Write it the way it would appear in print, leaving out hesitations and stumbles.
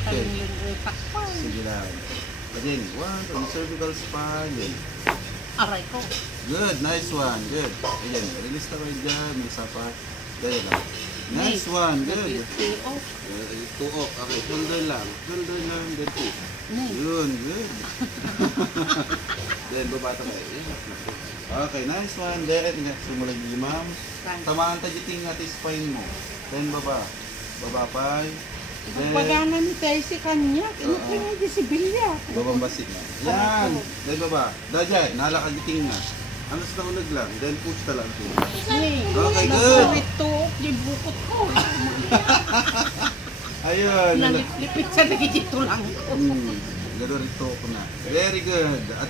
Okay. Takpan. Sige lang. Again, one, two, cervical spine. Then, Aray ko. good, nice one, good. Again, release na kayo dyan, may isa pa. Dahil lang. Nice one, good. WTO. Tuok, okay, shoulder lang, then two. Yun, good. Then, babata kayo. Okay, nice one. Then, sumulag yung ma'am. Tamaan tagiting natin spine mo. Then, baba. Baba pa. Then, Pagana ni Tessie kanya, kinukuha niya si Bilya. babambasik na. Yan. Then, baba. Dahil, nalakagiting na. Ang sa ulag lang. Then, push na lang. Okay, good. Ito, yung bukot ko. Ayun. Nalipit sa nagigito lang. Gano'n rin to ko na. Very good. At